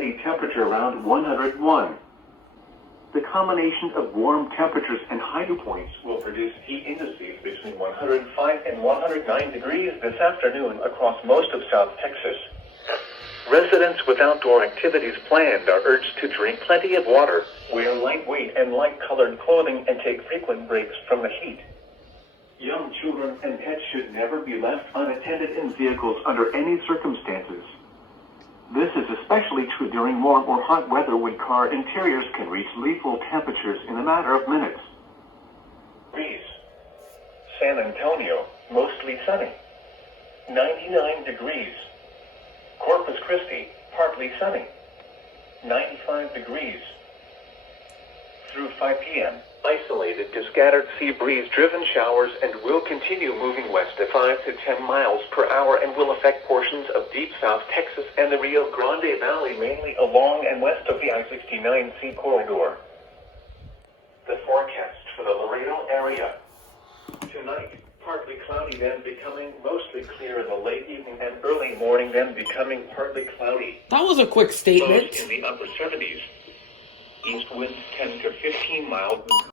steady temperature around 101. The combination of warm temperatures and high dew points will produce heat indices between 105 and 109 degrees this afternoon across most of South Texas. Residents with outdoor activities planned are urged to drink plenty of water, wear lightweight and light-colored clothing, and take frequent breaks from the heat. Young children and pets should never be left unattended in vehicles under any circumstances. This is especially true during warm or hot weather when car interiors can reach lethal temperatures in a matter of minutes. Breeze. San Antonio, mostly sunny. 99 degrees. Corpus Christi, partly sunny. 95 degrees. Through 5 p.m., isolated to scattered sea breeze-driven showers and will continue moving west at 5 to 10 miles per hour and will affect portions of deep South Texas and the Rio Grande Valley, mainly along and west of the I-69C corridor. The forecast for the Laredo area. Tonight, partly cloudy, then becoming mostly clear in the late evening and early morning, then becoming partly cloudy. That was a quick statement. Lows in the upper 70s. East winds 10 to 15 miles.